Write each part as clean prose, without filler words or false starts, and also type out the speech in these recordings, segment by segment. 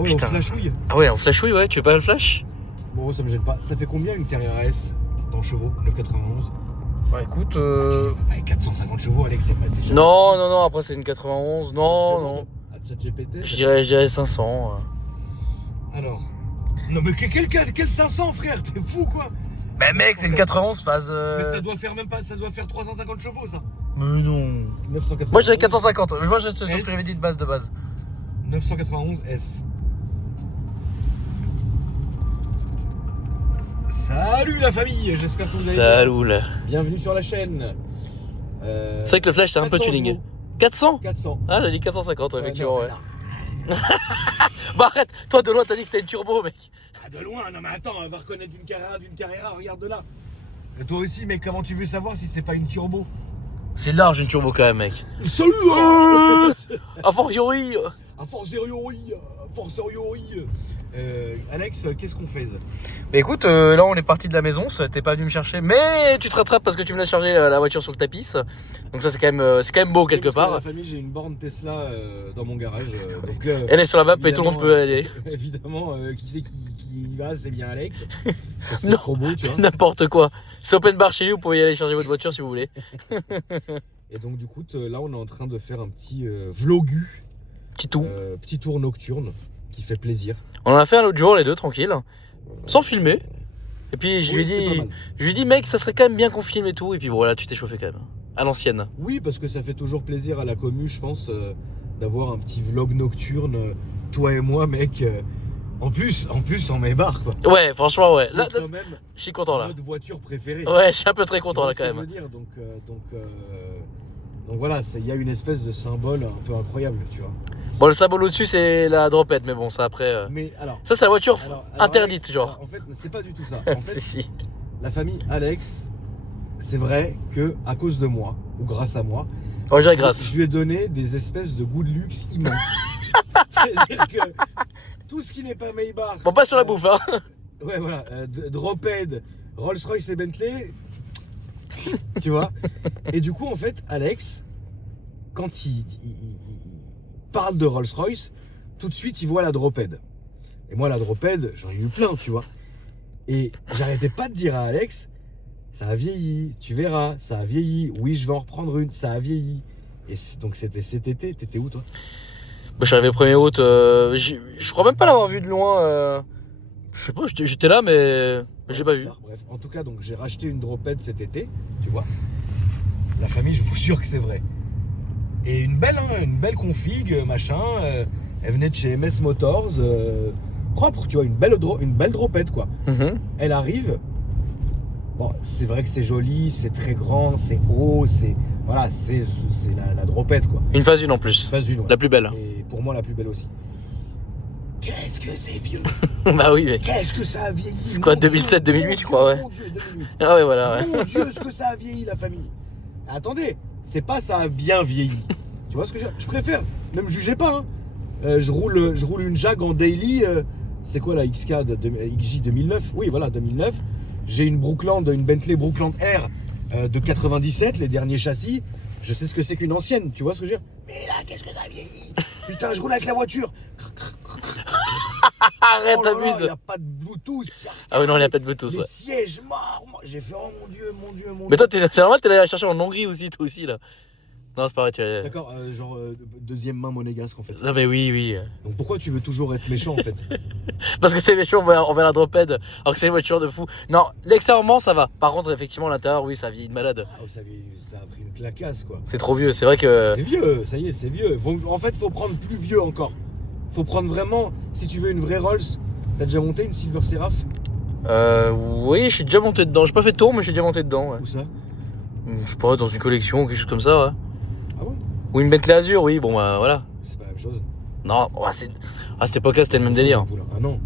Ah ouais, Putain. on flashouille. Ah ouais, en flashouille, ouais, tu veux pas le flash? Bon, ça me gêne pas. Ça fait combien une Carrera S dans chevaux, 991? Bah écoute, Avec 450 chevaux, Alex, t'es pas déjà. non, après c'est une 91, non. À ChatGPT. Je dirais 500. Alors. Non, mais quel 500, frère? T'es fou, quoi? Bah mec, c'est une 91 phase. Mais ça doit faire même pas. Ça doit faire 350 chevaux, ça. Mais non. 991. Moi je dirais 450, mais moi je reste sur ce S. que j'avais dit de base. 991 S. Salut la famille, j'espère que vous allez bien. Salut là. Bienvenue sur la chaîne. C'est vrai que le flash c'est un peu 400 tuning. chevaux. 400? 400. Ah, j'ai dit 450, effectivement, non, ouais. non. Bah arrête, toi de loin t'as dit que c'était une turbo, mec. Ah, de loin, non mais attends, on va reconnaître d'une Carrera, regarde de là. Et toi aussi, mec, comment tu veux savoir si c'est pas une turbo? C'est large une turbo quand même, mec. Salut hein. A fortiori. A fortiori. Alex, qu'est-ce qu'on fait? Mais écoute, là on est parti de la maison, t'es pas venu me chercher, mais tu te rattrapes parce que tu me laisses charger la voiture sur le tapis. Donc ça c'est quand même beau quelque Parce que part. la famille, j'ai une borne Tesla dans mon garage. Donc, Elle est sur la map et tout le monde peut aller. Évidemment, qui c'est qui y va, c'est bien Alex. C'est Non. trop beau, tu vois. N'importe quoi. C'est open bar chez lui, vous pouvez y aller charger votre voiture si vous voulez. Et donc du coup, là on est en train de faire un petit vlogu, Petit tout. petit tour nocturne qui fait plaisir. On en a fait un l'autre jour les deux tranquille, sans filmer. Et puis Oui, c'était pas mal. je lui dis mec ça serait quand même bien qu'on filme et tout. Et puis bon là tu t'es chauffé quand même. À l'ancienne. Oui, parce que ça fait toujours plaisir à la commu, je pense, d'avoir un petit vlog nocturne, toi et moi, mec. En plus, on met barre, quoi. Ouais franchement ouais. Là, C'est quand même je suis content là. notre voiture préférée. Ouais je suis un peu très Tu content vois là ce quand que même. je veux dire, donc voilà, il y a une espèce de symbole un peu incroyable, tu vois. Bon le symbole au-dessus c'est la dropette mais bon ça après. Mais alors, Ça c'est la voiture alors, interdite Alex, genre. en fait, c'est pas du tout ça. En fait, Si. la famille Alex, c'est vrai que à cause de moi ou grâce à moi, Oh je dirais grâce. je lui ai donné des espèces de goûts de luxe immenses. C'est-à-dire que tout ce qui n'est pas Maybach. Bon pas sur la bouffe hein. Ouais, voilà, Drophead, Rolls-Royce et Bentley, tu vois. Et du coup, en fait, Alex, quand il parle de Rolls-Royce, tout de suite, il voit la Drophead. Et moi, la Drophead, j'en ai eu plein, tu vois. Et j'arrêtais pas de dire à Alex, ça a vieilli, tu verras, ça a vieilli. Oui, je vais en reprendre une, ça a vieilli. Et donc, c'était cet été. T'étais où, toi? Moi, je suis arrivé le 1er août. Je crois même pas l'avoir vu de loin. Je sais pas, j'étais là, mais je l'ai pas vu. Bref, en tout cas, donc j'ai racheté une Drophead cet été, tu vois. La famille, je vous jure que c'est vrai. Et une belle config, machin. Elle venait de chez MS Motors, propre, tu vois, une belle Drophead, quoi. Elle arrive. Bon, c'est vrai que c'est joli, c'est très grand, c'est haut, c'est la Drophead, quoi. Une phase 1 en plus. Phase 1, ouais. La plus belle. Et pour moi, la plus belle aussi. Qu'est-ce que c'est vieux? Bah oui, mec. Qu'est-ce que ça a vieilli? C'est quoi, Mon Dieu, 2007, 2008, mon je crois, ouais. Dieu, mon Dieu, 2008. Ah ouais, voilà, ouais. Mon Dieu, ce que ça a vieilli, la famille. Attendez, c'est pas ça a bien vieilli. Tu vois ce que je préfère? Ne me jugez pas. Hein. Je roule une Jag en daily. C'est quoi la XK XJ 2009? Oui, voilà, 2009. J'ai une Bentley Brookland R de 97, les derniers châssis. Je sais ce que c'est qu'une ancienne, tu vois ce que je veux dire? Mais là, qu'est-ce que ça a vieilli? Putain, je roule avec la voiture. Arrête, Oh là là, il t'abuses. n'y a pas de Bluetooth. Ah ouais, non, il n'y a pas de Bluetooth, Les ouais. sièges morts. J'ai fait, oh mon Dieu, mon Dieu, mon Dieu. Mais toi, c'est normal, t'es allé la chercher en Hongrie aussi, toi aussi, là. Non, c'est pareil, tu es. D'accord, genre deuxième main monégasque en fait. Non, mais oui. Donc pourquoi tu veux toujours être méchant en fait? Parce que c'est méchant envers la Drophead, alors que c'est une voiture de fou. Non, l'extérieurement, ça va. Par contre, effectivement, l'intérieur, oui, ça vieillit de malade. Ah, ça a pris une clacasse quoi. C'est trop vieux, c'est vrai que. C'est vieux, ça y est, c'est vieux. En fait, faut prendre plus vieux encore. Faut prendre vraiment, si tu veux une vraie Rolls, t'as déjà monté une Silver Seraph? Oui, je suis déjà monté dedans. J'ai pas fait de tour, mais je suis déjà monté dedans, ouais. Où ça? Je sais pas, dans une collection ou quelque chose comme ça, ouais. Ah bon? Ou une Bentley Azur, oui, bon, bah voilà. C'est pas la même chose. Non, à cette époque-là, c'était le même délire. Ah non.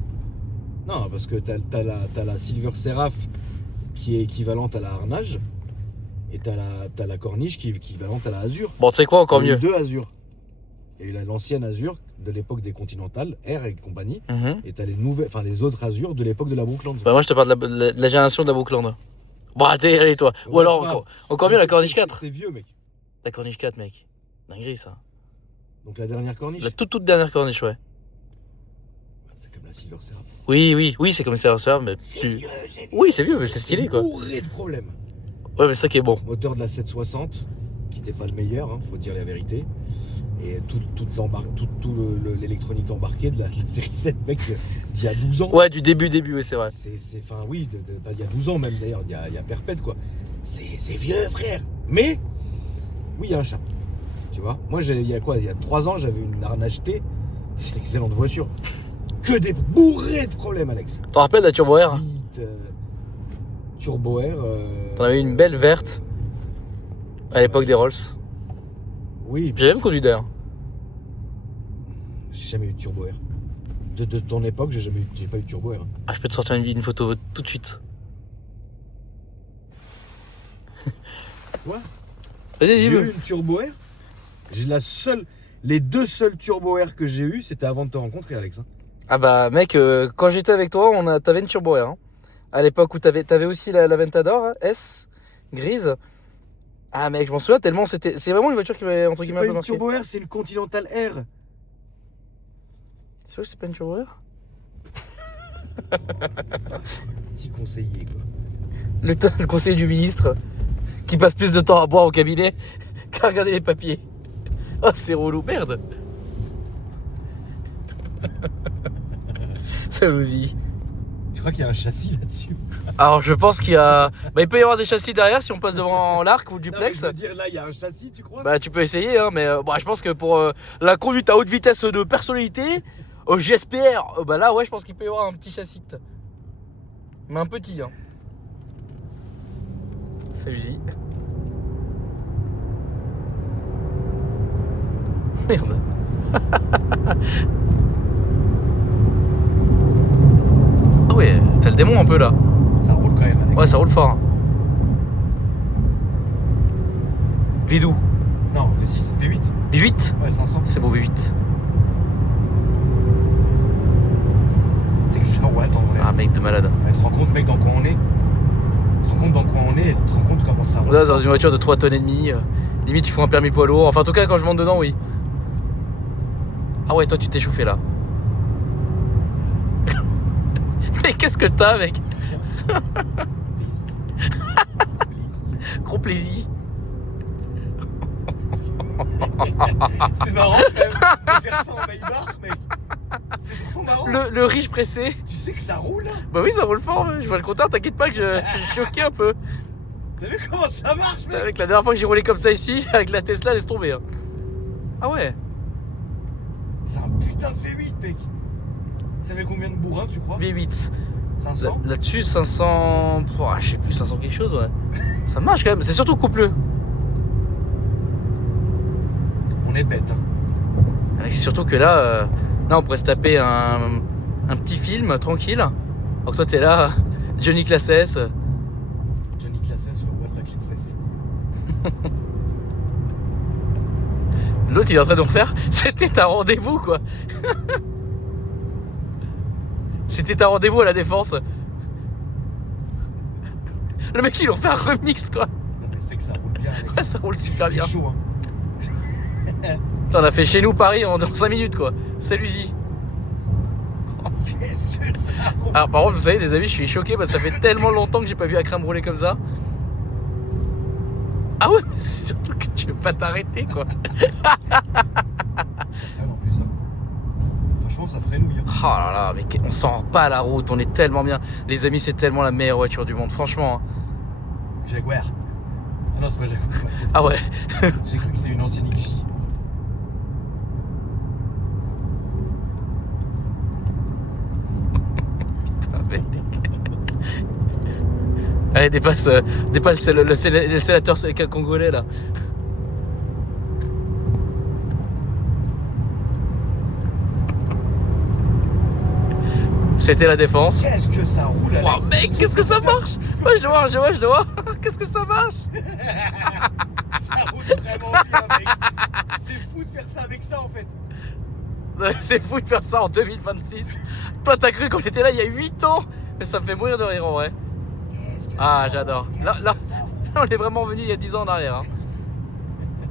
Non, parce que t'as la Silver Seraph qui est équivalente à la Harnage. Et t'as la Corniche qui est équivalente à la Azur. Bon, tu sais quoi, encore Il y a eu mieux. deux Azur. Il y a eu l'ancienne Azur de l'époque des Continental, R et compagnie. Et t'as les autres Azur de l'époque de la Brookland. Bah, moi, je te parle de la génération de la Brookland. Bon, allez, toi. Ou alors, encore mieux, la Corniche 4. C'est vieux, mec. La Corniche 4, mec. Dinguerie, ça. Donc la dernière Corniche. La toute dernière Corniche, ouais. C'est comme la Silver Seraph. Oui, c'est comme ça, mais C'est vieux, c'est oui, c'est vieux, mais c'est stylé quoi. Bourré de problèmes. Ouais, mais ça qui est bon. Moteur de la 760, qui n'était pas le meilleur, hein, faut dire la vérité. Et tout l'électronique embarquée de la série 7, mec, d'il y a 12 ans. Ouais, du début, oui, c'est vrai. Enfin, oui, il y a 12 ans même d'ailleurs, il y a perpète quoi. C'est vieux, frère. Mais, oui, il y a un chat. Tu vois, moi, il y a 3 ans, j'avais une Arnage T. C'est une excellente voiture. Que des bourrés de problèmes, Alex. T'en rappelles la Turbo Air? Turbo Air. T'en avais une belle verte à l'époque des Rolls. Oui. J'ai même conduit d'ailleurs. J'ai jamais eu de Turbo Air. De ton époque, j'ai pas eu de Turbo Air. Ah, je peux te sortir une photo tout de suite. Ouais. Vas-y, J'ai dis-le. eu une Turbo Air. Les 2 seuls Turbo Air que j'ai eu, c'était avant de te rencontrer, Alex. Hein. Ah bah mec, quand j'étais avec toi, t'avais une Turbo Air. Hein. À l'époque où t'avais aussi la Ventador hein, S grise. Ah mec, je m'en souviens tellement, c'est vraiment une voiture qui m'avait entre C'est guillemets pas un peu une marqué. Turbo Air, c'est une Continental Air. C'est vrai que c'est pas une Turbo Air? Petit conseiller quoi. Le conseiller du ministre qui passe plus de temps à boire au cabinet qu'à regarder les papiers. Oh c'est relou, merde. Salousie. Tu crois qu'il y a un châssis là-dessus? Alors je pense qu'il y a... Bah il peut y avoir des châssis derrière si on passe devant l'arc ou le Non, duplex. je veux dire, là, il y a un châssis, tu crois? Bah tu peux essayer hein, mais bon, je pense que pour la conduite à haute vitesse de personnalité, au JSPR, bah là ouais je pense qu'il peut y avoir un petit châssis. Mais un petit hein. Salut-y. Merde. Ah ouais, t'as le démon un peu là. Ça roule quand même, Alex. Ouais ça roule fort. Hein. Vidou. Non, V6, V8. V8. Ouais, 500. C'est beau V8. C'est que ça watt en vrai. Ah mec de malade. Ouais, tu te rends compte, mec, dans quoi on est? Tu te rends compte dans quoi on est et tu te rends compte comment ça roule? Là dans une voiture de 3 tonnes et demie. Limite il faut un permis poids lourd. Enfin en tout cas quand je monte dedans oui. Ah ouais toi tu t'es chauffé là. Mais qu'est-ce que t'as mec? Gros plaisir. C'est marrant quand même de faire ça en Maybach, mec. C'est trop marrant. Le riche pressé. Tu sais que ça roule, hein? Bah oui ça roule fort. Je vois le compteur, t'inquiète pas que je suis choqué un peu. T'as vu comment ça marche, mec? Avec la dernière fois que j'ai roulé comme ça ici, avec la Tesla laisse tomber. Hein. Ah ouais. C'est un putain de V8, mec. Ça fait combien de bourrins, tu crois? V8. 500? Là-dessus 500... Oh, je sais plus, 500 quelque chose ouais. Ça marche quand même, c'est surtout coupleux. On est bête, hein. C'est surtout que là, on pourrait se taper un petit film tranquille. Alors que toi t'es là, Johnny Class S. Johnny Class S, le roi de la classe S. L'autre il est en train de nous refaire, c'était un rendez-vous quoi. C'était un rendez-vous à la Défense. Le mec il nous refait un remix quoi. Non mais c'est que ça roule bien, Alex. Ouais, ça roule super bien. C'est chaud, hein. Putain, on a fait chez nous Paris en 5 minutes quoi. Salut-y. Qu'est-ce que ça roule? Alors par contre vous savez les amis je suis choqué parce que ça fait tellement longtemps que j'ai pas vu Akram rouler comme ça. Ah ouais mais c'est surtout que tu veux pas t'arrêter quoi. Ah, en plus, ça. Franchement, ça frenouille. Hein. Oh là là mais on s'en rend pas à la route, on est tellement bien. Les amis c'est tellement la meilleure voiture du monde franchement. Hein. Jaguar. Ah non, c'est pas Jaguar. Ouais, Ah ouais. J'ai cru que c'était une ancienne XJ. Allez dépasse le sénateur congolais là. C'était la Défense. Qu'est-ce que ça roule, Alex? Oh mec, qu'est-ce que ça marche? Ouais, je le vois. Qu'est-ce que ça marche? Ça roule vraiment bien, mec. C'est fou de faire ça avec ça, en fait. C'est fou de faire ça en 2026. Toi, t'as cru qu'on était là il y a 8 ans? Mais ça me fait mourir de rire en vrai. Ah, j'adore. Là, on est vraiment venu il y a 10 ans en arrière. Hein.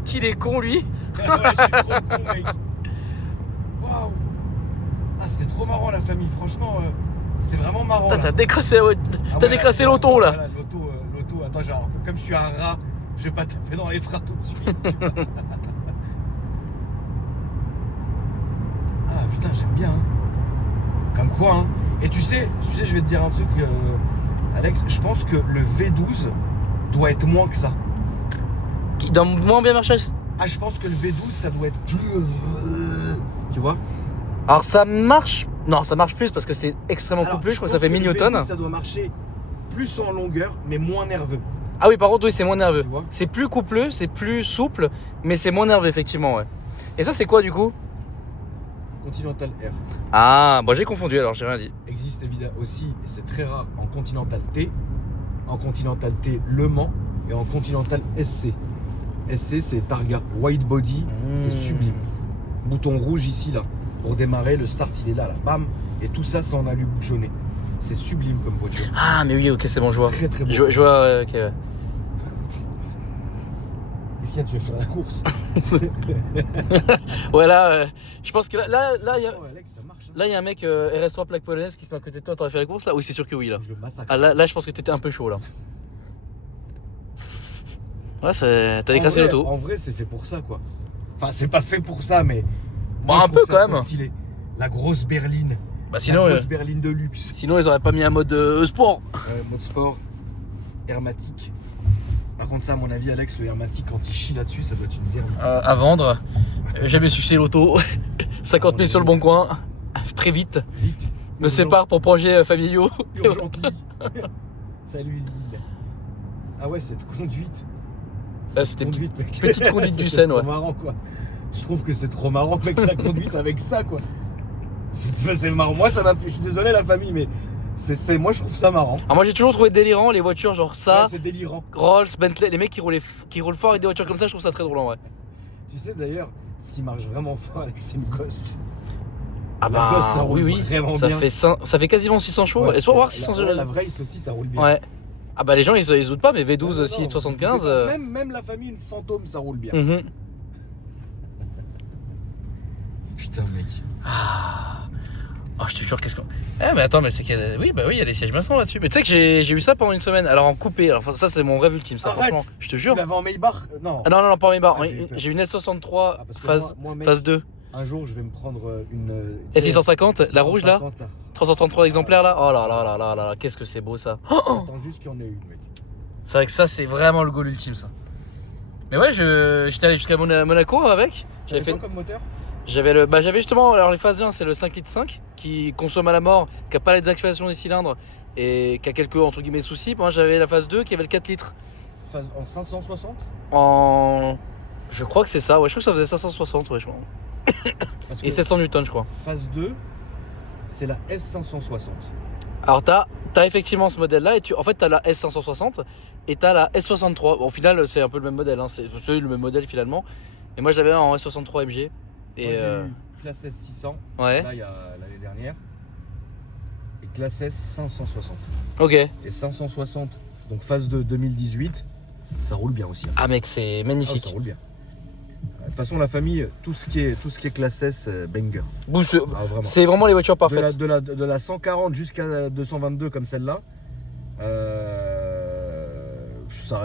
Qu'il est con, lui. Ouais, je suis trop con, mec. Waouh. Ah, c'était trop marrant la famille, franchement, c'était vraiment marrant. Putain, Là. t'as décrassé, Ah t'as ouais, décrassé là, l'auto là. voilà, l'auto, attends, genre, comme je suis un rat, je vais pas taper dans les freins tout de suite. Ah putain, j'aime bien. Hein. Comme quoi, hein. Et tu sais, je vais te dire un truc, Alex, je pense que le V12 doit être moins que ça. Qui donne moins bien marcher. Ah, je pense que le V12, ça doit être plus... tu vois? Alors ça marche. Non, ça marche plus parce que c'est extrêmement couplé. Je crois que ça fait 1000 le newtons. V12, ça doit marcher plus en longueur, mais moins nerveux. Ah oui, par contre, oui, c'est moins nerveux. Tu vois? C'est plus coupleux, c'est plus souple, mais c'est moins nerveux, effectivement, ouais. Et ça, c'est quoi du coup? Continental R. Ah, bon, j'ai confondu alors, j'ai rien dit. Existe évidemment aussi, et c'est très rare, en Continental T. En Continental T Le Mans et en Continental SC. SC, c'est Targa. White body, c'est sublime. Bouton rouge ici, là. Pour démarrer, le start, il est là, là. Bam. Et tout ça, c'est en alu bouchonné. C'est sublime comme voiture. Ah, mais oui, ok, c'est bon, je vois. Très, très beau. Je vois, ok, ouais. Qu'est-ce qu'il y a, tu veux faire la course? Ouais, là, je pense que là, il y a. Oh, Alex, ça marche. Hein. Là, il y a un mec RS3 plaque polonaise qui se met à côté de toi, t'aurais fait la course là? Oui, c'est sûr que oui, là. Je massacre. Ah, là, je pense que t'étais un peu chaud, là. Ouais, t'as décrassé En vrai, l'auto. En vrai, c'est fait pour ça, quoi. Enfin, c'est pas fait pour ça, mais. Bon, moi, un je trouve peu ça quand trop même. Stylé. La grosse berline. Bah, sinon, La grosse berline de luxe. sinon, ils auraient pas mis un mode sport. Mode sport, hermatique. Par contre, ça, à mon avis, Alex, le hermatique, quand il chie là-dessus, ça doit être une zermie. À vendre. Jamais sucé l'auto. 50 000 sur le bon coin. Très vite. Vite. Me sépare pour projets familiaux. Urgently. Salut, Zil. Ah ouais, cette conduite. Là, c'était mec. petite conduite du Seine, C'est ouais. trop marrant, quoi. Je trouve que c'est trop marrant, mec, la conduite avec ça, quoi. C'est marrant. Moi, ça m'a fait. Je suis désolé, la famille, mais moi, je trouve ça marrant. Alors moi, j'ai toujours trouvé délirant les voitures genre ça. Ouais, c'est délirant. Rolls, Bentley, les mecs qui roulent fort avec des voitures comme ça, je trouve ça très drôle en vrai. Tu sais d'ailleurs, ce qui marche vraiment fort avec c'est une Ghost. Ah La Ghost, ça roule oui, vraiment ça bien. ça fait quasiment 600 chevaux. Ouais, Est-ce qu'on va voir 600 chevaux? la Vrace aussi, ça roule bien. Ouais. Ah bah les gens ils doutent pas, mais V12 Non, aussi, non, 75. Même la famille, une fantôme, ça roule bien. Mhm. Putain, mec. Ah. Oh, je te jure, qu'est-ce qu'on. Eh, mais attends, mais c'est qu'il y a. Oui, bah oui, il y a les sièges maçons là-dessus. Mais tu sais que j'ai eu ça pendant une semaine. Alors en coupé. Alors ça, c'est mon rêve ultime, ça, Arrête. franchement. Je te Tu jure. l'avais en Maybach? Non. Ah non, pas en Maybach. Ah, j'ai eu peur. J'ai une S63 Ah, parce que phase, moi, mec, phase 2. un jour, je vais me prendre une. S650, la rouge là. 650, 333 exemplaires là. Oh là là là là là, qu'est-ce que c'est beau ça. Oh, oh. Attends juste qu'il y en ait une, mec. C'est vrai que ça, c'est vraiment le goal ultime ça. Mais ouais, j'étais allé jusqu'à Monaco avec. J'avais fait. Quoi comme moteur? J'avais justement, alors les phases 1 c'est le 5 litres 5 qui consomme à la mort, qui a pas la désactivation des cylindres et qui a quelques entre guillemets soucis. Moi j'avais la phase 2 qui avait le 4 litres. En 560? Je crois que c'est ça, ouais, je crois que ça faisait 560, ouais, je crois. Parce que Et 700 newtons, je crois. phase 2, c'est la S560. Alors t'as effectivement ce modèle là, et en fait t'as la S560 et t'as la S63. Bon, au final c'est un peu le même modèle, hein. C'est le même modèle finalement. Et moi je l'avais en S63 MG. Et Moi, j'ai eu classe S600, ouais. là il y a l'année dernière, et classe S 560. Ok. Et 560, donc phase 2 2018, ça roule bien aussi. Hein. Ah mec, c'est Ah, magnifique. ça roule bien. De toute façon, la famille, tout ce qui est classe S, banger. Ah, vraiment. C'est vraiment les voitures parfaites. De la 140 jusqu'à 222 comme celle-là, ça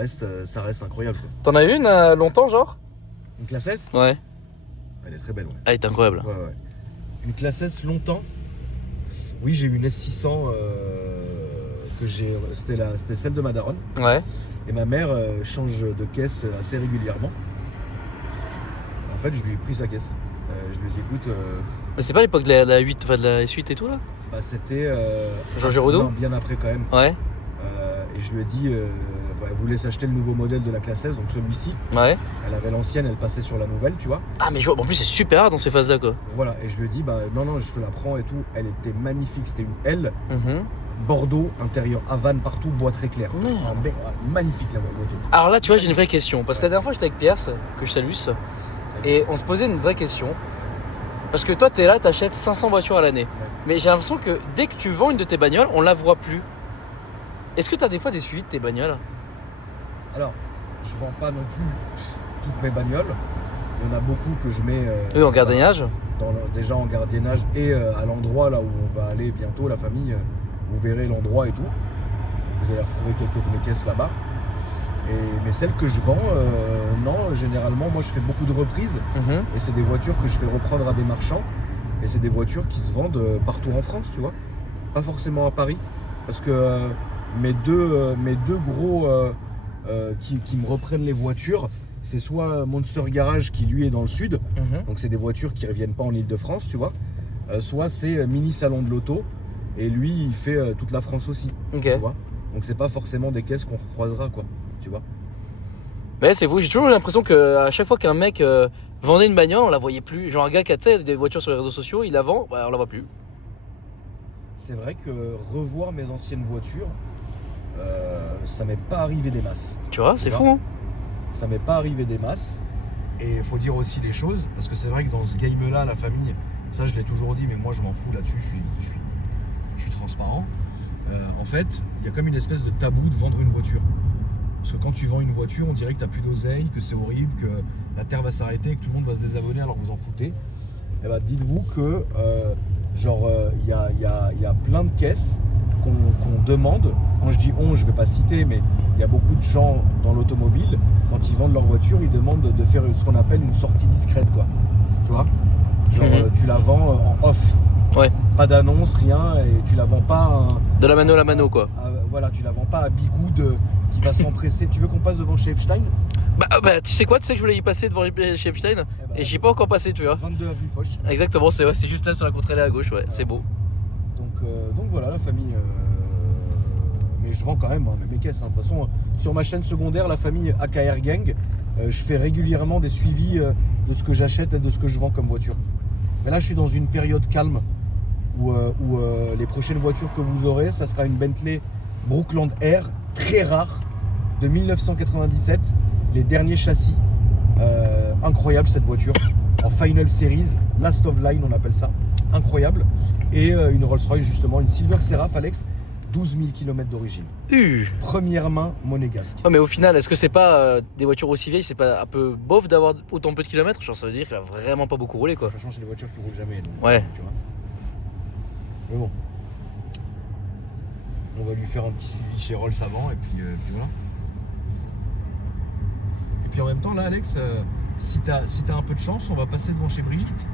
reste incroyable. Quoi. T'en as eu une longtemps genre? Une classe S, Ouais. elle est très belle. Ouais. Elle est incroyable. Ouais, ouais. Une classe S longtemps. Oui, j'ai eu une S600 que c'était celle de ma daronne. Ouais. Et ma mère change de caisse assez régulièrement. En fait, je lui ai pris sa caisse. Je lui ai dit, écoute, Mais c'est pas l'époque de la 8, enfin de la S8 et tout là? bah, c'était Jean Giraudoux? non, bien après quand même. Ouais. Et je lui ai dit, elle voulait s'acheter le nouveau modèle de la classe S, donc celui-ci. Ouais. Elle avait l'ancienne, elle passait sur la nouvelle, tu vois. Ah mais je vois, en plus c'est super rare dans ces phases là quoi. Voilà, et je lui ai dit, bah non, je te la prends et tout. Elle était magnifique, c'était une L, Mhm. Bordeaux, intérieur Havane, partout, bois très clair. Merde. Magnifique la moto. Alors là tu vois j'ai une vraie question. Parce que la dernière fois j'étais avec Pierre, que je salue, et on se posait une vraie question. Parce que toi t'es là, t'achètes 500 voitures à l'année. Mais j'ai l'impression que dès que tu vends une de tes bagnoles, on la voit plus. Est-ce que t'as des fois des suivis de tes bagnoles? Alors, je vends pas non plus toutes mes bagnoles. Il y en a beaucoup que je mets. Oui, en gardiennage. déjà en gardiennage et à l'endroit là où on va aller bientôt, la famille, vous verrez l'endroit et tout. Vous allez retrouver quelques de mes caisses là-bas. Mais celles que je vends, non, généralement, moi je fais beaucoup de reprises. Et c'est des voitures que je fais reprendre à des marchands. Et c'est des voitures qui se vendent partout en France, tu vois. Pas forcément à Paris. Parce que mes deux gros qui me reprennent les voitures, c'est soit Monster Garage qui lui est dans le sud. Donc c'est des voitures qui ne reviennent pas en Ile-de-France, tu vois. Soit c'est Mini Salon de l'Auto. Et lui, il fait toute la France aussi. Tu vois. Donc c'est pas forcément des caisses qu'on recroisera, quoi. Tu vois. Mais c'est vous, j'ai toujours l'impression qu'à chaque fois qu'un mec vendait une bagnole, on la voyait plus. Genre un gars qui a des voitures sur les réseaux sociaux, il la vend, bah, on la voit plus. C'est vrai que revoir mes anciennes voitures, ça m'est pas arrivé des masses. Tu vois, c'est fou, hein. Ça m'est pas arrivé des masses. Et il faut dire aussi les choses, parce que c'est vrai que dans ce game-là, la famille, ça je l'ai toujours dit, mais moi je m'en fous là-dessus, je suis transparent. En fait, il y a comme une espèce de tabou de vendre une voiture. Parce que quand tu vends une voiture, on dirait que tu n'as plus d'oseille, que c'est horrible, que la terre va s'arrêter, que tout le monde va se désabonner alors vous en foutez. Et bah, dites-vous que il y a plein de caisses qu'on demande. Quand je dis on, je ne vais pas citer, mais il y a beaucoup de gens dans l'automobile, quand ils vendent leur voiture, ils demandent de faire ce qu'on appelle une sortie discrète, quoi. Tu vois, genre tu la vends en off. Ouais. Pas d'annonce, rien, et tu la vends pas de la mano à la mano, quoi. Voilà, tu la vends pas à Bigoud qui va s'empresser. Tu veux qu'on passe devant chez Epstein? Bah tu sais quoi, tu sais que je voulais y passer devant chez Epstein et j'y ai pas encore passé, tu vois. 22 avenue Foch. Exactement, c'est juste là sur la contre-allée à gauche, ouais, c'est beau. Donc voilà la famille. Mais je vends quand même mes caisses. De toute façon, sur ma chaîne secondaire, la famille AKR Gang, je fais régulièrement des suivis de ce que j'achète et de ce que je vends comme voiture. Mais là, je suis dans une période calme où les prochaines voitures que vous aurez, ça sera une Bentley Brookland Air, très rare, de 1997, les derniers châssis. Incroyable cette voiture, en Final Series, Last of Line on appelle ça, incroyable. Et une Rolls-Royce justement, une Silver Seraph, Alex, 12 000 km d'origine. Première main monégasque. Ouais, mais au final, est-ce que c'est pas des voitures aussi vieilles, c'est pas un peu bof d'avoir autant peu de kilomètres? Genre ça veut dire qu'il a vraiment pas beaucoup roulé, quoi. Franchement, c'est des voitures qui roulent jamais. Donc, ouais. Tu vois. Mais bon. On va lui faire un petit suivi chez Rolls avant et puis voilà. Et puis en même temps là Alex, si t'as un peu de chance, on va passer devant chez Brigitte.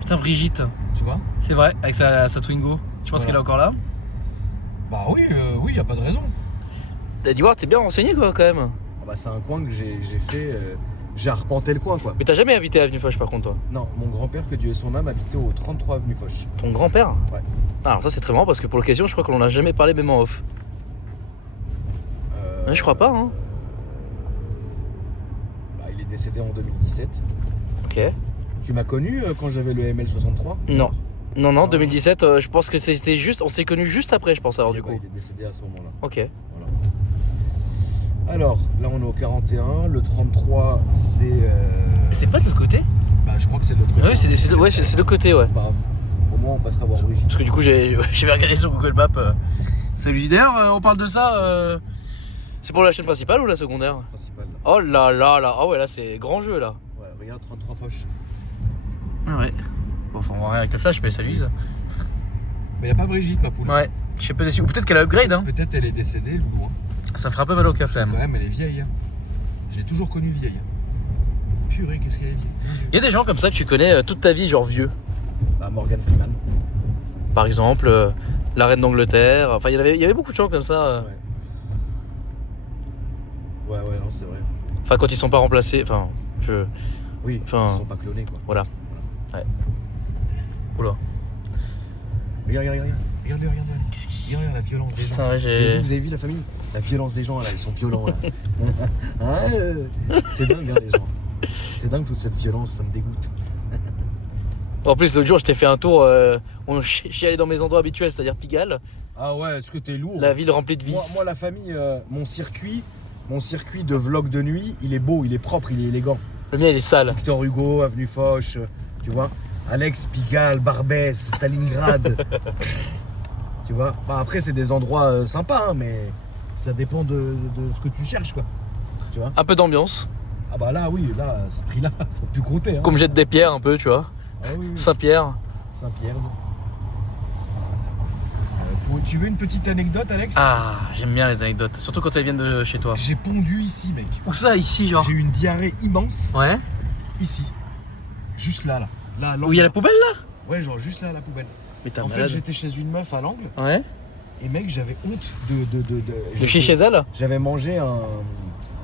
Putain, Brigitte. Tu vois? C'est vrai, avec sa Twingo. Tu penses qu'elle est encore là? Bah oui, y a pas de raison. T'as dit voir, t'es bien renseigné, quoi, quand même. Ah bah c'est un coin que j'ai fait, j'ai arpenté le coin, quoi. Mais t'as jamais habité à Avenue Foch, par contre, toi? Non, mon grand-père, que Dieu ait son âme, habitait au 33 avenue Foch. Ton grand-père? Ouais. Ah, alors ça c'est très marrant parce que pour l'occasion, je crois qu'on en a jamais parlé même en off. Je crois pas, hein. Bah, il est décédé en 2017. Ok. Tu m'as connu quand j'avais le ML63? Non. Non, 2017, je pense que c'était juste, on s'est connus juste après, je pense, alors du coup. Il est décédé à ce moment-là. Ok. Voilà. Alors, là on est au 41, le 33 c'est... C'est pas de l'autre côté? Bah je crois que c'est de l'autre côté. Oui, c'est de l'autre côté, ouais. C'est pas grave. Au moins on passera voir Brigitte. Parce que du coup, j'ai regardé sur Google Maps. Salut, d'ailleurs, on parle de ça. C'est pour la chaîne principale ou la secondaire? Principale. Là. Oh là là là, ah ouais, là c'est grand jeu là. Ouais, regarde 33 Foch. Ah ouais. Bon, enfin, on va voir avec le flash, mais ça Lise. Mais y a pas Brigitte, ma poule. Ouais, je sais pas dessus. Ou peut-être qu'elle a upgrade, hein. Peut-être elle est décédée, Loulou. Hein. Ça me fera un peu mal au cœur quand même. Quand même, elle est vieille. Hein. Je l'ai toujours connue vieille. Purée, qu'est-ce qu'elle est vieille. Il y a des gens comme ça que tu connais toute ta vie, genre vieux. Bah, Morgan Freeman. Par exemple, la reine d'Angleterre. Enfin, il y avait beaucoup de gens comme ça. Ouais, non, c'est vrai. Enfin, quand ils sont pas remplacés. Enfin, Oui, ils sont pas clonés, quoi. Voilà. Ouais. Oula. Regarde. Regarde la violence des gens. Putain, ouais, vous avez vu la famille? La violence des gens, là, ils sont violents, là. C'est dingue, hein, les gens. C'est dingue, toute cette violence, ça me dégoûte. En plus, l'autre jour, je t'ai fait un tour. J'y allais dans mes endroits habituels, c'est-à-dire Pigalle. Ah ouais, est-ce que t'es lourd? La ville remplie de vices. Moi, la famille, mon circuit de vlog de nuit, il est beau, il est propre, il est élégant. Le mien, il est sale. Victor Hugo, avenue Foch, tu vois. Alex, Pigalle, Barbès, Stalingrad. Tu vois. Bah, après, c'est des endroits sympas, hein, mais ça dépend de ce que tu cherches, quoi. Tu vois. Un peu d'ambiance. Ah bah là, oui, là, à ce prix-là, faut plus compter. Hein. Comme jette des pierres un peu, tu vois. Ah oui, oui. Saint-Pierre. Saint-Pierre. Tu veux une petite anecdote, Alex? Ah, j'aime bien les anecdotes, surtout quand elles viennent de chez toi. J'ai pondu ici, mec. Où ça, ici, genre? J'ai eu une diarrhée immense. Ouais. Ici. Juste là. Là, à l'angle. Où il y a la poubelle là? Ouais, genre juste là à la poubelle. Mais t'es En fait, malade. j'étais chez une meuf à l'angle. Ouais. Et mec, j'avais honte De chier chez elle? J'avais mangé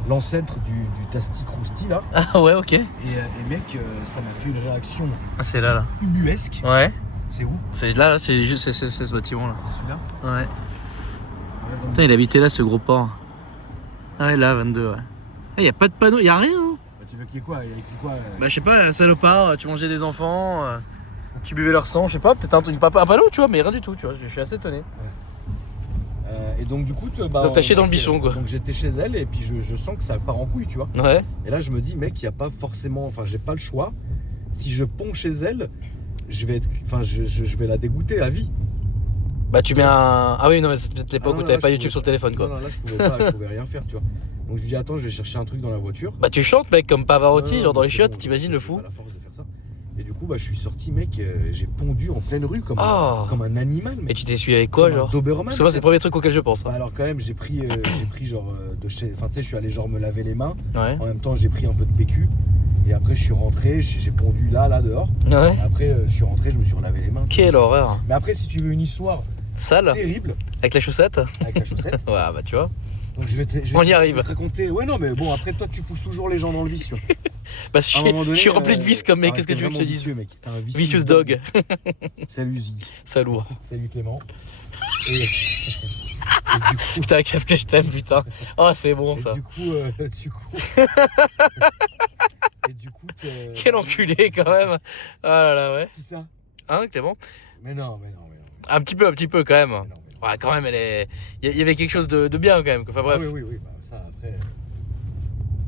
l'ancêtre du Tasti Crousti là. Ah ouais, ok. Et mec, ça m'a fait une réaction Ah, c'est là. ubuesque. Ouais. C'est où? C'est là, c'est juste c'est ce bâtiment là. C'est celui-là? Ouais. Putain, il habitait là, ce gros porc. Ah ouais, là, 22, ouais. Il y a pas de panneau, il y a rien. Hein. Bah, tu veux qu'il y ait quoi? Il y a écrit quoi? Bah, je sais pas, salopard, tu mangeais des enfants, tu buvais leur sang, je sais pas, peut-être un panneau, tu vois, mais rien du tout, tu vois, je suis assez étonné. Et donc, du coup, Donc, t'as chié dans le bichon, quoi. Donc, j'étais chez elle et puis je sens que ça part en couille, tu vois. Ouais. Et là, je me dis, mec, il n'y a pas forcément. Enfin, j'ai pas le choix. Si je ponds chez elle, je vais la dégoûter à vie. Bah, tu mets un. Ah oui, non, mais c'était peut-être l'époque Ah non, où t'avais là, pas je YouTube pouvais- sur le téléphone, quoi. Non, là, je pouvais pas, je pouvais rien faire, tu vois. Donc, je lui dis, attends, je vais chercher un truc dans la voiture. Bah, tu chantes, mec, comme Pavarotti, Non, genre dans mais les c'est chiottes, bon, t'imagines le fou? j'ai pas la force de faire ça. Et du coup, bah, je suis sorti, mec, j'ai pondu en pleine rue comme, Oh. comme un animal, Et mec. tu t'es suivi avec quoi, Comme un genre? Doberman. Parce que moi, c'est le premier truc auquel je pense. Bah, alors, quand même, j'ai pris genre de chez. Enfin, tu sais, je suis allé genre me laver les mains. Ouais. En même temps, j'ai pris un peu de PQ. Et après, je suis rentré, j'ai pondu là, dehors. Ouais. Après, je suis rentré, je me suis relavé les mains. Quelle horreur. Mais après, si tu veux une histoire Sale? terrible Avec la chaussette? avec la chaussette, Ouais, bah, tu vois. donc je vais On y arrive. je vais te raconter. Ouais, non, mais bon, après, toi, tu pousses toujours les gens dans le vicieux. Bah, À un moment donné, je suis rempli de vis comme mec, qu'est-ce que t'es tu veux que je te vraiment dise? vicieux, mec. T'es un Vicious dog. Salut Zig. Salourd. Salut Clément. Et du coup. Putain, qu'est-ce que je t'aime, putain. Oh, c'est bon Et ça. du coup. Et du coup. Quel enculé quand même. Ah là là, ouais. Qui ça? Hein, Clément? Mais non. Un petit peu quand même. Mais non. Ouais, quand même, elle est. Il y avait quelque chose de bien quand même. Enfin bref. Ah, oui. Bah, ça, après.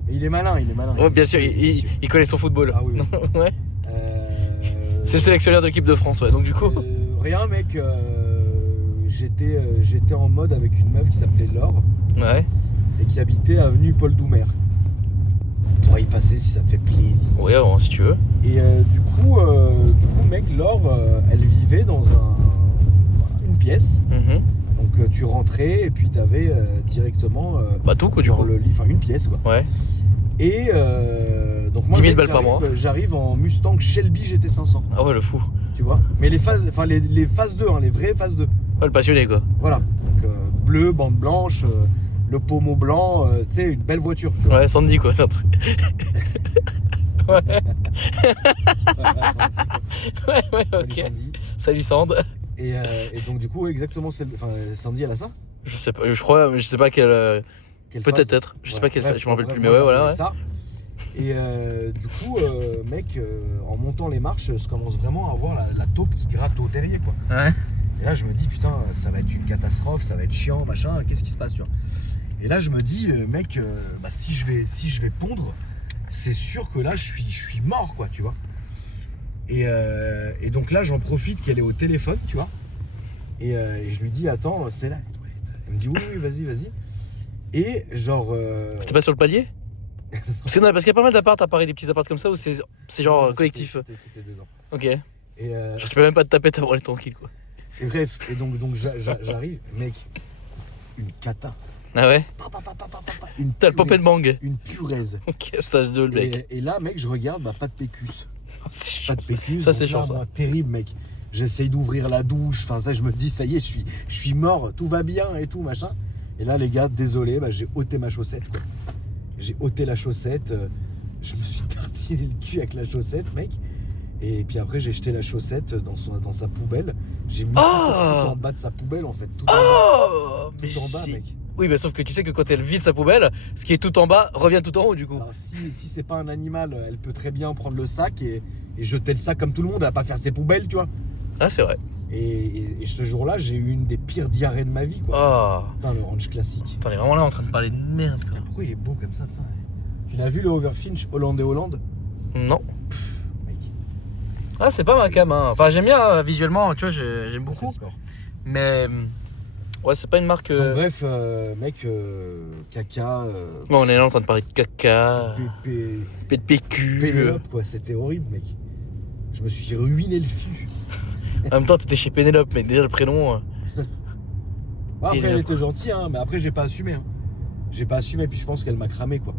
Mais il est malin. Ouais, bien sûr, il connaît son football. Ah oui. Ouais. Euh, C'est sélectionneur de l'équipe de France, ouais. Donc du coup. Rien, mec. J'étais en mode avec une meuf qui s'appelait Laure Ouais. et qui habitait avenue Paul Doumer. On pourra y passer si ça te fait plaisir. Ouais, bon, si tu veux. Et du coup, mec, Laure, elle vivait dans une pièce. Mhm. Donc tu rentrais et puis t'avais directement Bah, tout quoi, du genre coup. le lit, enfin une pièce quoi. Ouais. Et donc moi, 10 000 mec, balles par mois. j'arrive en Mustang Shelby GT500, Ah ouais, le fou. tu vois. Mais les phases 2, hein, les vraies phases 2. Ouais, le passionné quoi. Voilà. Donc bleu, bande blanche, le pommeau blanc, tu sais, une belle voiture. Tu vois. Ouais, Sandy quoi, c'est un truc. Ouais, Voilà, Sandy, ouais, Salut, ok. Sandy. Salut Sand. Et donc du coup, ouais, exactement, Sandy, elle a ça. Je sais pas, je crois, je sais pas quelle. Quelle phase Peut-être. Je sais pas quelle bref, phase, je me rappelle bref, plus, mais moi, ouais, voilà. j'arrive Ouais. avec ça. Et du coup, mec, en montant les marches, je commence vraiment à voir la taupe qui gratte au terrier, quoi. Ouais. Et là, je me dis, putain, ça va être une catastrophe, ça va être chiant, machin, qu'est-ce qui se passe, tu vois. Et là, je me dis, mec, bah, si je vais pondre, c'est sûr que là, je suis mort, quoi, tu vois. Et donc là, j'en profite qu'elle est au téléphone, tu vois. Et je lui dis, attends, c'est là les toilettes. Elle me dit, oui, vas-y. Et genre. C'était pas sur le palier? Parce qu'il y a pas mal d'apparts à Paris, des petits apparts comme ça où c'est genre non, collectif. C'était dedans. Ok. Et, Genre, tu peux même pas te taper, t'as branlé tranquille quoi. et bref, et donc j'arrive, mec, une cata. Ah ouais? Une T'as le pop and bang. Une pureuse. Ok, stage 2 le mec. Et là, mec, je regarde, bah, pas de pécus. Oh, c'est Pas de chiant. pécus. Ça, donc c'est là, chiant, ça. moi, terrible, mec. J'essaye d'ouvrir la douche. Enfin, ça, je me dis, ça y est, je suis mort, tout va bien et tout, machin. Et là, les gars, désolé, bah, j'ai ôté ma chaussette, quoi. J'ai ôté la chaussette. Je me suis tartiné le cul avec la chaussette, mec. Et puis après, j'ai jeté la chaussette dans sa poubelle. J'ai mis tout en bas de sa poubelle, en fait. Tout en bas. Oh! Tout en bas, mec. Oui, mais sauf que tu sais que quand elle vide sa poubelle, ce qui est tout en bas revient tout en haut du coup. Alors, si c'est pas un animal, elle peut très bien prendre le sac et jeter le sac comme tout le monde. Elle va pas faire ses poubelles, tu vois. Ah, c'est vrai. Et ce jour-là, j'ai eu une des pires diarrhées de ma vie, quoi. Oh! Putain, le ranch classique. T'en es vraiment là en train de parler de merde quoi. Mais pourquoi il est beau comme ça, putain? Tu l'as vu le Overfinch Hollande et Hollande? Non. Mec, Ah, c'est pas ma cam, hein. Enfin, j'aime bien visuellement, tu vois, j'aime c'est beaucoup. le sport. Mais. Ouais, c'est pas une marque. Donc, bref, mec, caca, Bon, on est là en train de parler de caca, pépé, de PQ. Pénélope, quoi. C'était horrible, mec. Je me suis ruiné le fût. En même temps, t'étais chez Pénélope, mec. Déjà, le prénom. Après, elle Pénélope. était gentille, hein, mais après, j'ai pas assumé. Hein. J'ai pas assumé, puis je pense qu'elle m'a cramé, quoi.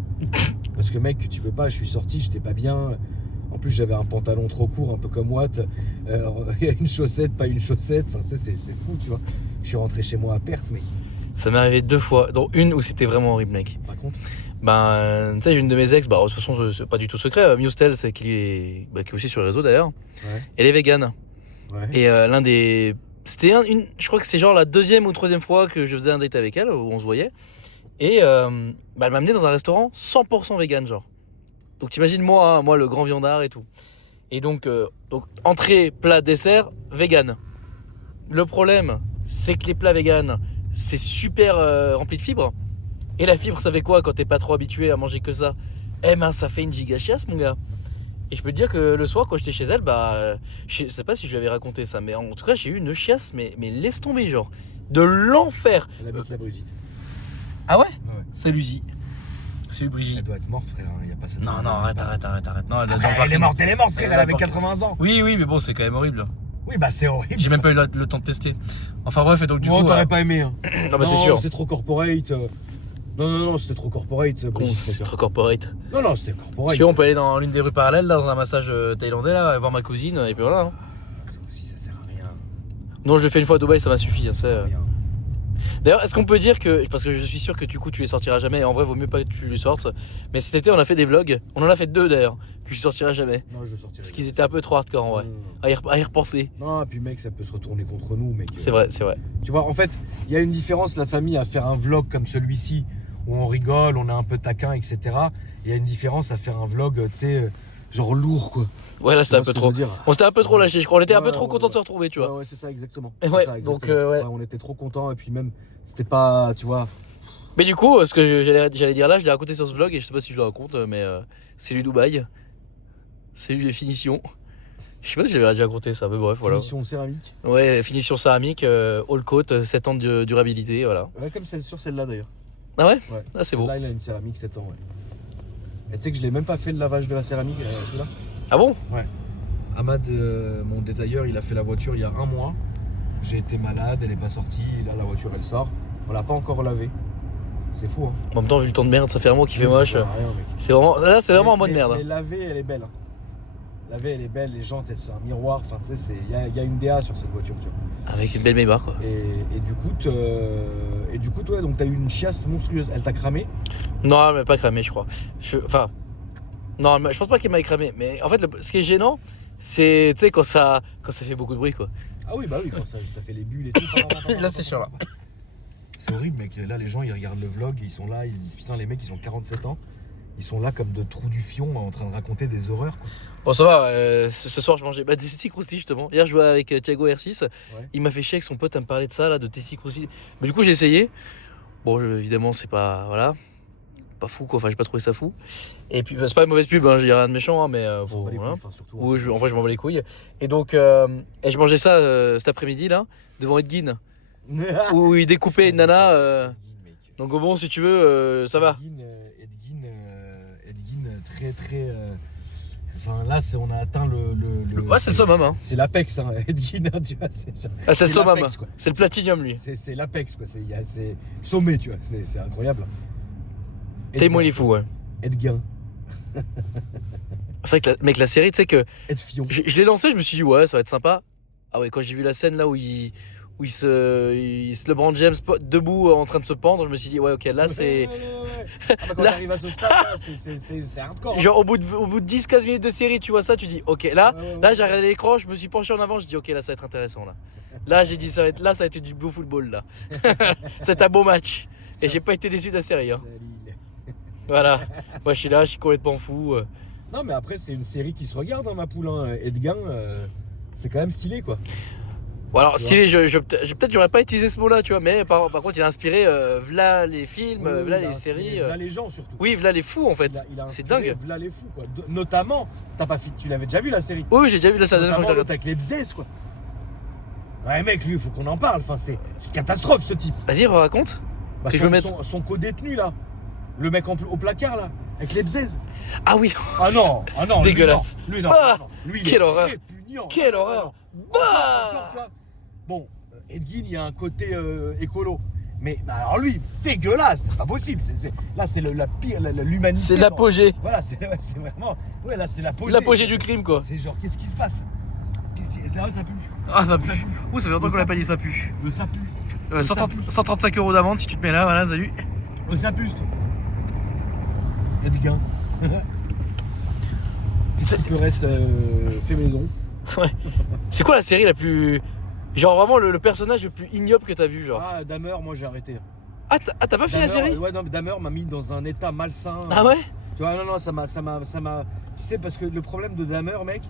Parce que, mec, tu peux pas, je suis sorti, j'étais pas bien. En plus, j'avais un pantalon trop court, un peu comme Watt. Il y a une chaussette, pas une chaussette. Enfin, c'est fou, tu vois. Je suis rentré chez moi à perte, mec. Ça m'est arrivé 2 fois, dont une où c'était vraiment horrible, mec. Par contre, Tu sais, j'ai une de mes ex, de toute façon, c'est pas du tout secret, Mustel, c'est qui est aussi sur le réseau d'ailleurs. ouais. Elle est végane. Ouais. Et l'un des. Je crois que c'est genre la 2e ou 3e fois que je faisais un date avec elle, où on se voyait. Et elle m'a amené dans un restaurant 100% vegan, genre. Donc t'imagines moi, hein, moi le grand viandard et tout. Et donc entrée, plat, dessert, vegan. Le problème, c'est que les plats vegan, c'est super rempli de fibres. Et la fibre, ça fait quoi quand t'es pas trop habitué à manger que ça? Eh ben, ça fait une giga chiasse, mon gars. Et je peux te dire que le soir, quand j'étais chez elle, je sais pas si je lui avais raconté ça, mais en tout cas, j'ai eu une chiasse, mais laisse tomber, genre. De l'enfer. Elle habite la Brigitte. Ah ouais? Ouais. Salut Zi. Salut Brigitte. Elle doit être morte, frère. Il y a pas ça. Non, arrête. Non, elle, Elle est morte, frère. Elle avait morte. 80 ans. Oui, mais bon, c'est quand même horrible. Oui, bah c'est horrible. J'ai même pas eu le temps de tester. Enfin bref, et donc du Moi, coup. t'aurais pas aimé. Hein. Non, bah c'est sûr. C'est trop corporate. Non, c'était trop corporate. Con, Brigitte, c'est frère. trop corporate. Non, c'était corporate. Si on peut aller dans l'une des rues parallèles, là, dans un massage thaïlandais, là, voir ma cousine, et puis voilà. Hein. Si ça sert à rien. Non, je l'ai fait une fois à Dubaï, ça m'a suffi, hein, tu sais. Rien. D'ailleurs, est-ce qu'on peut dire que, parce que je suis sûr que du coup tu les sortiras jamais, et en vrai vaut mieux pas que tu les sortes, mais cet été on a fait des vlogs, on en a fait 2 d'ailleurs, que je sortirai jamais. Non, je sortirai. Parce qu'ils étaient un peu trop hardcore en vrai, Non. à y repenser. Non, puis mec, ça peut se retourner contre nous, mec. C'est vrai. Tu vois, en fait, il y a une différence, la famille, à faire un vlog comme celui-ci, où on rigole, on est un peu taquin, etc. Il y a une différence à faire un vlog, tu sais, genre lourd, quoi. Ouais, là c'était un Tu vois peu ce que trop. je veux dire On s'était un peu trop lâché, je crois, on était un peu Ouais, trop ouais, contents de se ouais. retrouver, tu vois. Ouais, c'est ça, exactement. Et C'est ouais, ça, donc, exactement. ouais. On était trop contents, et puis même, c'était pas, tu vois. Mais du coup, ce que j'allais dire là, je l'ai raconté sur ce vlog, et je sais pas si je le raconte, mais c'est du Dubaï. C'est lui les finitions. Je sais pas si j'avais déjà raconté ça, mais bref, voilà. Finition céramique. Ouais, finition céramique, all coat, 7 ans de durabilité, voilà. Ouais, comme sur celle-là d'ailleurs. Ah ouais? Ouais. Ah, c'est beau. Là, il a une céramique 7 ans, ouais. Et tu sais que je l'ai même pas fait le lavage de la céramique, celui-là. Ah bon? Ahmad, mon détailleur, il a fait la voiture il y a 1 mois. J'ai été malade, elle est pas sortie. Là, la voiture, elle sort. On l'a pas encore lavée. C'est fou, hein. En même temps, vu le temps de merde, ça fait un mois qu'il fait moche. Ça sert à rien, mec. C'est vraiment, là, c'est vraiment en mode Mais- merde. Mais hein. lavée, elle est belle. Hein. Lavée, elle est belle. Les jantes, elles sont un miroir. Enfin, tu sais, il y a une DA sur cette voiture, tu vois. Avec une belle Maybach, quoi. Et du coup, toi, donc t'as eu une chiasse monstrueuse. Elle t'a cramé. Non, elle m'a pas cramé, je crois. Enfin, non, je pense pas qu'elle m'a cramé. Mais en fait, ce qui est gênant, c'est, tu sais, quand ça fait beaucoup de bruit, quoi. Ah oui, bah oui, quand ça fait les bulles et tout. Là, c'est chiant, là. C'est horrible, mec. Là, les gens, ils regardent le vlog, ils sont là, ils se disent putain, les mecs, ils ont 47 ans. Ils sont là comme de trous du fion en train de raconter des horreurs, quoi. Bon, ça va, ce soir, je mangeais des Tessie Croustilles, justement. Hier, je jouais avec Thiago R6. Ouais. Il m'a fait chier avec son pote à me parler de ça, là, de Tessie Croustilles. Mais du coup, j'ai essayé. Bon, évidemment, c'est pas. Voilà. Pas fou, quoi. Enfin, j'ai pas trouvé ça fou. Et puis, c'est pas une mauvaise pub, hein, j'ai rien de méchant, hein, mais Ils s'en bon, bat les voilà. couilles, enfin, surtout, Oui, hein. en vrai, je m'en bats les couilles. Et donc, et je mangeais ça cet après-midi, là, devant Edgin, où il découpait une nana. Edgin, mec. Donc, bon, si tu veux, ça va. Edgin, très. Enfin, là, on a atteint le. Ouais, c'est le summum, hein. C'est l'apex, hein. Edgin, hein, tu vois. C'est Ah, c'est le summum. l'apex, quoi. C'est le platinium, lui. C'est l'apex, quoi. C'est sommet, tu vois. C'est incroyable. Tellement, il est fou, ouais. Edgin. C'est vrai que, mec, la série, tu sais que. Edfion. Je l'ai lancé, je me suis dit, ouais, ça va être sympa. Ah ouais, quand j'ai vu la scène là où il se LeBron James debout en train de se pendre, je me suis dit, ouais, ok, là c'est. Ouais. Ah bah quand Là- t'arrives à ce stade-là, c'est hardcore. hein. Genre, au bout de 10-15 minutes de série, tu vois ça, tu dis, ok, là, Ouais, ouais, là ouais. j'ai regardé l'écran, je me suis penché en avant, je dis, ok, là ça va être intéressant là. Là, j'ai dit, ça va être du beau football là. C'est un beau match. Et j'ai pas été déçu de la série. Hein. Jalil. Voilà. Moi, je suis là, je suis complètement fou. Non, mais après, c'est une série qui se regarde, hein, ma poulain. Edgin, c'est quand même stylé, quoi. Bon, alors, Tu stylé, peut-être j'aurais pas utilisé ce mot-là, tu vois, mais par contre, il a inspiré v'là les films, Oui, v'là il a les inspiré séries. V'là les gens, surtout. Oui, v'là les fous en fait. Il a C'est inspiré dingue. V'là les fous, quoi. Notamment, tu l'avais déjà vu la série. Oui, j'ai déjà vu la dernière fois Notamment que je l'autre avec les bzaises, quoi. Ouais, mec, lui, il faut qu'on en parle. Enfin, c'est une catastrophe, ce type. Vas-y, raconte. Bah, Que je veux mettre. son co-détenu, là. Le mec au placard, là. Avec les bzaises. Ah oui, Ah non, Dégueulasse. Lui, non. Ah, Lui, il Quelle est horreur. répugnant. Quelle Non, non, horreur. non. Bah Encore, tu vois. Bon, Edgin, il y a un côté écolo. Mais alors lui, dégueulasse, c'est pas possible. Là, c'est la pire, l'humanité. C'est l'apogée. Voilà, c'est vraiment. Ouais, là, c'est l'apogée. L'apogée du crime, quoi. C'est genre, qu'est-ce qui se passe? Ça pue. Ah, ça pue. Ouh, ça fait longtemps qu'on l'a pas dit, ça pue. Ça pue. 135 € d'amende si tu te mets là, voilà, salut. Ça pue. Il y a des gains. C'est- Tu reste fait maison. Ouais. C'est quoi la série la plus. Genre vraiment le personnage le plus ignoble que t'as vu, genre. Ah, Dahmer, moi j'ai arrêté. Ah, t'as pas fait la série? Ouais, non, mais Dahmer m'a mis dans un état malsain. Ah ouais? Tu vois, non, ça m'a. Tu sais, parce que le problème de Dahmer, mec,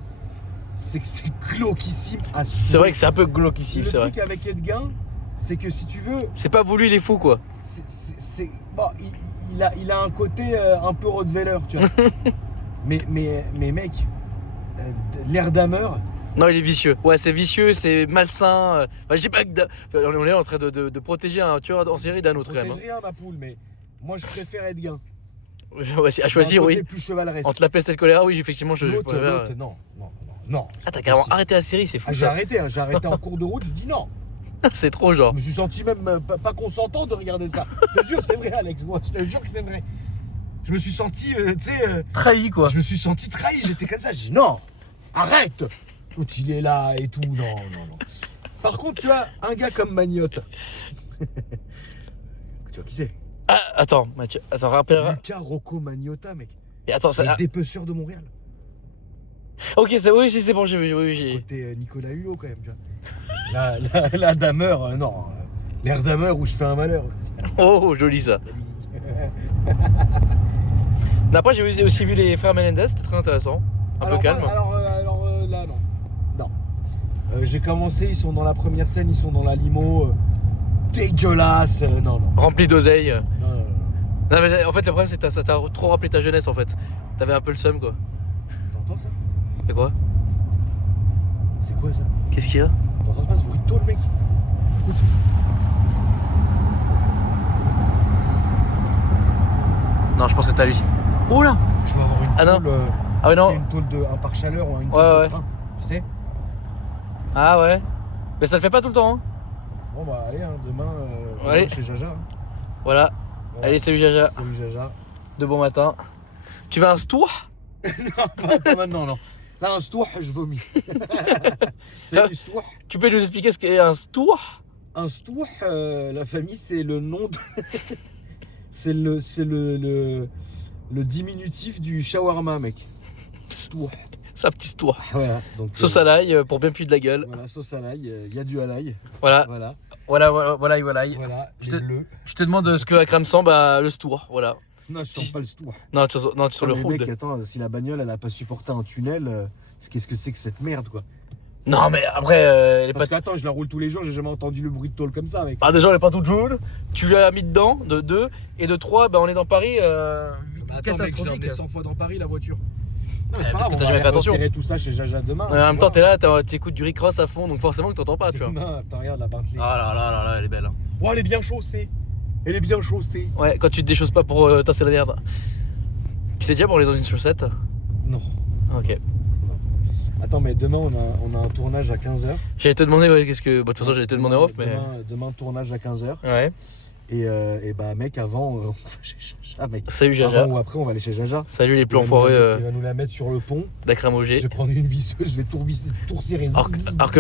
c'est que c'est glauquissime à C'est souhait. vrai que c'est un peu glauque ici, Le c'est vrai. truc avec Edguin, c'est que si tu veux, C'est pas voulu, il est fou, quoi. bon, il a un côté un peu Rottweiler, tu vois. mais mec, l'air Dahmer. Non, il est vicieux. Ouais, c'est vicieux, c'est malsain. Enfin, je dis pas que. On est en train de protéger un tueur en série d'un autre, quand même. Protège rien, ma poule, mais moi je préfère Edguin. Hein. Ouais, à choisir, oui. Plus chevaleresque. Entre la peste et le choléra, oui, effectivement, je L'autre, préfère. non. Ah, t'as carrément arrêté la série, c'est fou. Ah, Ça. j'ai arrêté en cours de route, je dis non. C'est trop, genre. Je me suis senti même pas consentant de regarder ça. Je te jure, c'est vrai, Alex, moi, je te jure que c'est vrai. Je me suis senti, tu sais, Trahi, quoi. je me suis senti trahi, j'étais comme ça, je dis non, arrête. L'autre, il est là et tout, non. Par contre, tu as un gars comme Magnotte. Tu vois qui c'est? Ah, attends, Mathieu, attends, rappelle. Lucas Rocco Magnotta, mec. Et attends, ça. Le Ah, dépeceur de Montréal. ok, oui, si, c'est bon, j'ai vu, oui, j'ai. Côté Nicolas Hulot, quand même, tu vois. La Dahmer, non. L'air Dahmer où je fais un malheur. Oh, joli ça. Après, j'ai aussi vu les frères Menendez, c'était très intéressant. Un peu calme. Alors, là, non. J'ai commencé, ils sont dans la première scène, ils sont dans la limo. Dégueulasse. Non. Rempli d'oseille. Non. Non, mais en fait, le problème, c'est que ça t'a trop rappelé ta jeunesse, en fait. T'avais un peu le seum, quoi. T'entends ça? C'est quoi? C'est quoi ça? Qu'est-ce qu'il y a? T'entends pas ce bruit de tôle, mec? Écoute. Non, je pense que t'as halluciné. Oh là! Je vais avoir une Ah non. tôle. Ah ouais, non. C'est une tôle de un pare-chaleur ou une tôle Ouais, de ouais. frein. Tu sais? Ah ouais. Mais ça le fait pas tout le temps, hein. Bon, bah, allez, hein, demain, Allez. chez Jaja. Hein. Voilà. Voilà. Allez, salut Jaja. Salut Jaja. De bon matin. Tu veux un tour? Pas maintenant, non. Là, un stouh, je vomis. Salut stouh. Tu peux nous expliquer ce qu'est un tour? Un stouh, la famille, c'est le nom de. c'est le diminutif du shawarma, mec. Stouh. C'est un petit tour. Voilà. Donc, Sauce à l'ail pour bien puer de la gueule. Voilà, sauce à l'ail. Il y a du à l'ail. Voilà. Voilà. Voilà. Voilà. Je Les te- bleus. Je te demande ce que Akram sent, bah le tour, voilà. Non, je Si. sens pas le stouh. Non, tu sur le Mais road. mec, attends, si la bagnole, elle a pas supporté un tunnel, qu'est-ce que c'est que cette merde, quoi? Non, mais après, elle est pas. Parce qu'attends, je la roule tous les jours, j'ai jamais entendu le bruit de tôle comme ça, mec. Ah, déjà, elle est pas toute jaune. Tu l'as mis dedans, de 2. Et de 3, bah, on est dans Paris. Catastrophique. 100 fois dans Paris, la voiture. Non, mais Eh, c'est pas grave, peut-être que on t'as va jamais fait attention. resserrer tout ça chez Jaja demain. En même temps, t'es là, t'écoutes du Rick Ross à fond, donc forcément que t'entends pas, tu vois. Non, attends, regarde la Bentley. Ah là, elle est belle. Hein. Oh, elle est bien chaussée. Elle est bien chaussée. Ouais, quand tu te déchausses pas pour tasser la merde. Tu sais déjà pour aller dans une chaussette? Non. Ok. Attends, mais demain, on a un tournage à 15h. J'allais te demander, ouais, qu'est-ce que. Bon, de toute façon, j'allais te demander en off, mais. Demain, tournage à 15h. Ouais. Et bah, mec, avant, on va chez Jaja, mec. Salut Jaja. Avant ou après, on va aller chez Jaja. Salut les Il plans va nous foireux la mettre- Il va nous la mettre sur le pont. d'Akram Je Auger. vais prendre une visseuse, je vais tout resserrer.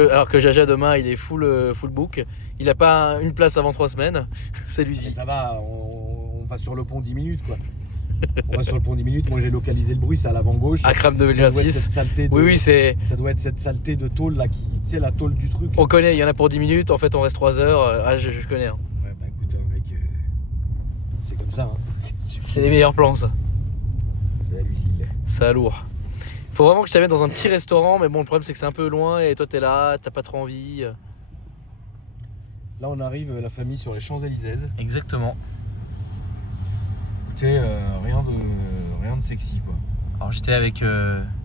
Alors que Jaja demain il est full book, il a pas une place avant 3 semaines, c'est Mais lui. ça va, on va sur le pont 10 minutes, quoi. On va sur le pont 10 minutes. Moi, j'ai localisé le bruit, c'est à l'avant gauche. Akram Ça doit être cette 2026. saleté de, Oui, c'est. ça doit être cette saleté de tôle là, qui, tu sais, la tôle du truc. On connaît, il y en a pour 10 minutes, en fait on reste 3 heures. Ah, je connais. Hein. Ouais, bah écoute, mec, c'est comme ça. Hein. C'est les meilleurs plans ça. C'est à l'usine. C'est lourd. Faut vraiment que je t'amène dans un petit restaurant, mais bon, le problème c'est que c'est un peu loin et toi t'es là, t'as pas trop envie. Là, on arrive, la famille, sur les Champs-Élysées. Exactement. Écoutez, rien de sexy, quoi. Alors j'étais avec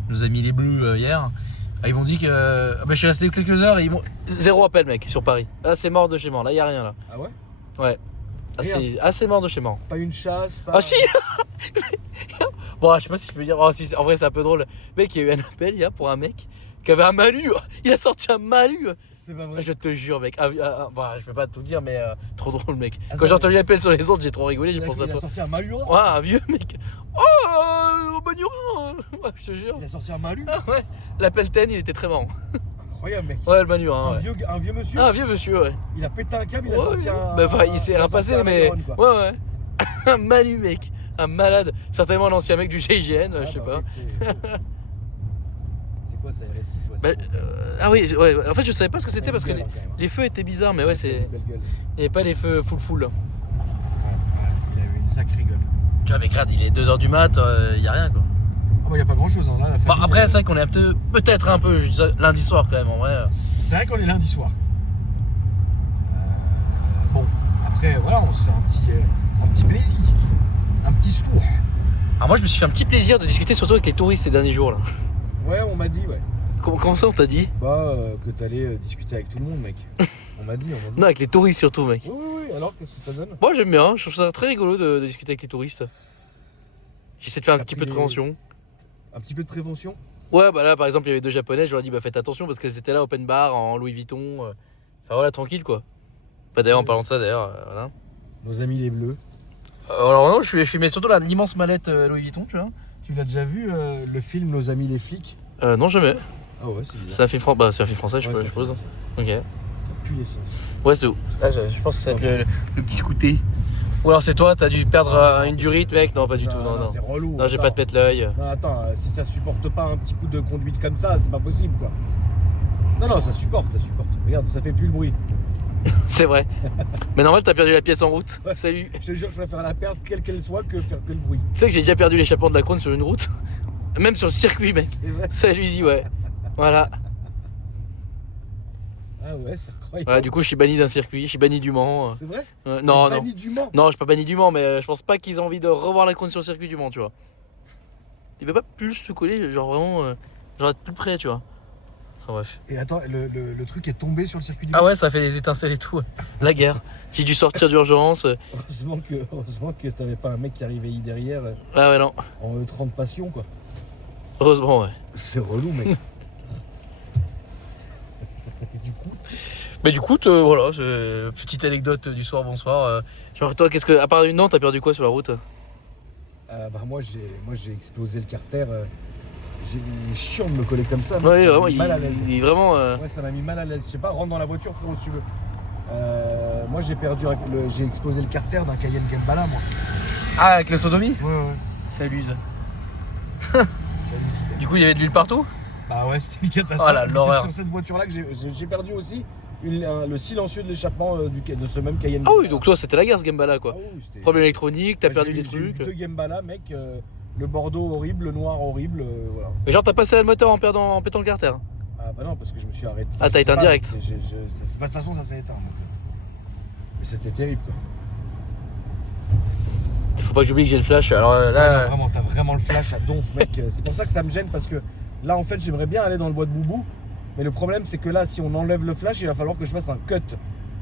nos amis les Bleus hier. Ah, ils m'ont dit que. Bah, je suis resté quelques heures et ils m'ont. Zéro appel, mec, sur Paris. Là, c'est mort de chez mort. Là, y a rien là. Ah ouais? Ouais. Ah, Rien. c'est assez mort de chez mort. Pas une chasse, pas... Ah si. Bon, je sais pas si je peux dire. Oh, si, en vrai, c'est un peu drôle. Mec, il y a eu un appel hier pour un mec qui avait un Manu. Il a sorti un Manu. C'est pas vrai. Je te jure, mec. Bah, je peux pas tout dire, mais trop drôle, mec. Attends, Quand j'ai entendu l'appel sur les autres, j'ai trop rigolé. J'ai Il a, pensé à il a toi. sorti un Malura. Ouais, un vieux mec. Oh, Manurin. Ouais, je te jure. Il a sorti un Malu. Ah ouais. L'appel ten, il était très marrant. Incroyable, mec. Ouais, le Manurin. Ouais. Un vieux monsieur. Ah, un vieux monsieur, ouais. Il a pété un câble, il a Ouais, sorti un. Bah, enfin, il s'est a sorti rapassé, un mais. Manuron, quoi. Ouais, ouais. Un Manu, mec. Un malade. Certainement un ancien mec du GIGN, je sais bah pas. oui, c'est quoi ça, RS6 ouais, Bah, ah oui, ouais. En fait, je savais pas ce que c'était parce que les feux étaient bizarres, mais ouais, c'est. une belle gueule. Il n'y avait pas les feux full. Ouais, il a eu une sacrée gueule. Tu vois, mais regarde, il est 2h du mat, il y a rien quoi. Ah bah, y a pas grand chose, hein. Là, la Bon, famille, après, c'est vrai qu'on est peut-être un peu je dis ça, lundi soir quand même, en vrai. c'est vrai qu'on est lundi soir. Bon, après, voilà, on se fait un petit plaisir. Un petit stour. Alors, moi, je me suis fait un petit plaisir de discuter surtout avec les touristes ces derniers jours là. Ouais, on m'a dit, ouais. Comment ça, on t'a dit? Bah, que t'allais discuter avec tout le monde, mec. On m'a dit. Non, avec les touristes surtout, mec. Oui, alors qu'est-ce que ça donne? Moi, j'aime bien, je trouve ça très rigolo de discuter avec les touristes. J'essaie de faire un T'as petit pris peu de prévention. Un petit peu de prévention? Ouais, bah là, par exemple, il y avait 2 japonais, je leur ai dit, bah faites attention parce qu'elles étaient là, open bar, en Louis Vuitton. Enfin voilà, tranquille quoi. Bah d'ailleurs, en parlant de ça, d'ailleurs, voilà. Nos amis les bleus. Alors non, je filmais surtout l'immense mallette Louis Vuitton, tu vois. Tu l'as déjà vu le film Nos amis les flics? Non, jamais. Ah ouais, c'est bizarre. C'est un film c'est un film français, je Ouais, suppose. ça Ok. pue l'essence. Ouais, c'est où? Ah, je pense que ça va être le petit scouté. Ou alors c'est toi, t'as dû perdre une durite, mec? Non, pas du tout, non. C'est relou. Non, j'ai pas de pète l'œil. Non, attends, si ça supporte pas un petit coup de conduite comme ça, c'est pas possible quoi. Non, ça supporte. Regarde, ça fait plus le bruit. C'est vrai. Mais normal, t'as perdu la pièce en route. Ouais. Salut. Je te jure, je préfère la perdre, quelle qu'elle soit, que faire que le bruit. Tu sais que j'ai déjà perdu l'échappement de la Crône sur une route? Même sur le circuit, mec. C'est vrai. Salut, dis ouais. Voilà. Ah ouais, c'est incroyable. Ouais, du coup, je suis banni d'un circuit, je suis banni du Mans. C'est vrai? Non. T'es banni du Mans. Non, je suis pas banni du Mans, mais je pense pas qu'ils aient envie de revoir la Crône sur le circuit du Mans, tu vois. Il veut pas plus te coller, genre vraiment, genre être plus près, tu vois. Enfin bref. Et attends, le truc est tombé sur le circuit du Ah Mans. ouais, ça fait des étincelles et tout. La guerre. J'ai dû sortir d'urgence. Heureusement que t'avais pas un mec qui arrivait derrière Ah ouais, non. en E30 passion quoi. Heureusement, ouais. C'est relou mec. Et du coup, Mais du coup, voilà, petite anecdote du soir, bonsoir. Genre, toi, à part une Nantes, t'as perdu quoi sur la route? moi j'ai explosé le carter. J'ai chiant de me coller comme ça. mec, Ouais, ça m'a vraiment, mis mal à l'aise. il est vraiment. Ouais, ça m'a mis mal à l'aise. Je sais pas, rentre dans la voiture frérot si tu veux. Moi j'ai j'ai explosé le carter d'un Cayenne Gembala moi. Ah, avec le sodomie? Ouais. Ça abuse. Du coup, il y avait de l'huile partout? Bah ouais, c'était une catastrophe. Oh là, l'horreur. C'est sur cette voiture là que j'ai perdu aussi le silencieux de l'échappement de ce même Cayenne Ah oui, Gembala. donc toi, c'était la guerre ce Gembala quoi. Ah oui, c'était- Problème électronique, t'as Ouais, perdu j'ai des eu trucs. 2 Gembala mec, le Bordeaux horrible, le noir horrible, voilà. Mais genre, t'as passé le moteur en pétant le carter. Ah bah non, parce que je me suis arrêté. Ah, t'as Je sais éteint pas, direct. De toute façon, ça s'est éteint. Mais c'était terrible quoi. Faut pas que j'oublie que j'ai le flash. Alors Ouais, là. non, vraiment, t'as vraiment le flash à donf, mec. C'est pour ça que ça me gêne parce que là, en fait, j'aimerais bien aller dans le bois de Boubou. Mais le problème, c'est que là, si on enlève le flash, il va falloir que je fasse un cut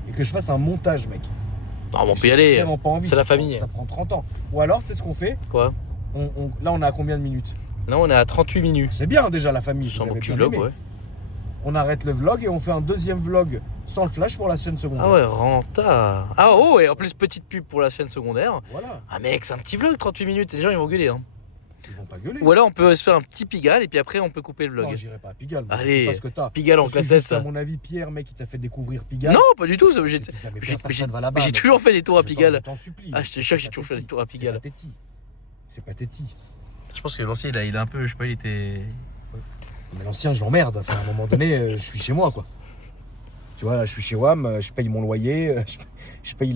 et que je fasse un montage, mec. Non, mais on peut y J'ai aller. vraiment pas envie, C'est ça la prend- famille. Ça prend 30 ans. Ou alors, tu sais ce qu'on fait Quoi? Là, on est à combien de minutes? Là, on est à 38 minutes. C'est bien déjà la famille. Sans Vous avez mon bien vlog, aimé. ouais. On arrête le vlog et on fait un deuxième vlog sans le flash pour la chaîne secondaire. Ah ouais, renta. Ah oh, et en plus, petite pub pour la chaîne secondaire. Voilà. Ah mec, c'est un petit vlog, 38 minutes. Les gens, ils vont gueuler. Hein. Ils vont pas gueuler. Ou alors, on peut se faire un petit Pigalle et puis après, on peut couper le Non, vlog. j'irai pas à Pigalle. moi, Allez, je sais pas ce que t'as. Pigalle en Parce que classe juste, S. à mon avis, Pierre, mec, il t'a fait découvrir Pigalle. Non, pas du tout. ça, Mais personne va là-bas. J'ai mec. toujours fait des tours à Je Pigalle. t'en supplie. Ah, mec, je te c'est jure que j'ai toujours fait pathétique. des tours à Pigalle. C'est pathétique. Je pense que l'ancien, il a un peu, je sais pas, il était. Mais l'ancien, je l'emmerde. Enfin, à un moment donné, je suis chez moi, quoi. Tu vois, là, je suis chez WAM, je paye mon loyer, je paye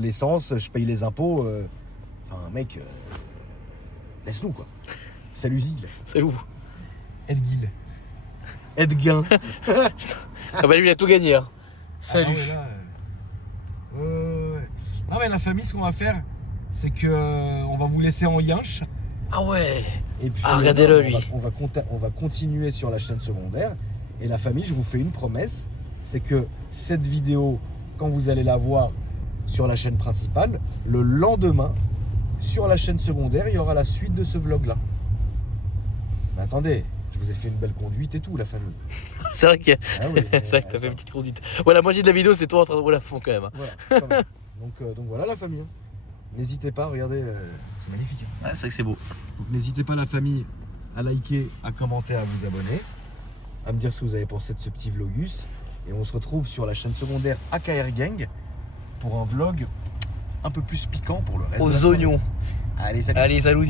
l'essence, je paye les impôts. Enfin, mec, laisse-nous, quoi. Salut Gilles. C'est où? Edguil. Edguin. Ah bah lui, il a tout gagné. Hein. Salut. Ah ouais, là, ouais. Non, mais la famille, ce qu'on va faire, c'est que on va vous laisser en yinche. Ah ouais. Et puis, Regardez-le, lui. On va continuer sur la chaîne secondaire. Et la famille, je vous fais une promesse, c'est que cette vidéo, quand vous allez la voir, sur la chaîne principale. Le lendemain, sur la chaîne secondaire, il y aura la suite de ce vlog-là. Mais attendez, je vous ai fait une belle conduite et tout, la famille. C'est vrai que Ah oui, c'est vrai que t'as fait une petite conduite. Ouais, la moitié de la vidéo, c'est toi en train de rouler à fond quand même. Voilà, quand même. Donc voilà la famille. N'hésitez pas, regardez, c'est magnifique. Ouais, c'est vrai que c'est beau. Donc n'hésitez pas la famille à liker, à commenter, à vous abonner, à me dire ce que vous avez pensé de ce petit vlogus. Et on se retrouve sur la chaîne secondaire AKR Gang pour un vlog un peu plus piquant pour le reste de la Aux soirée. oignons. Allez, salut. Allez, salut.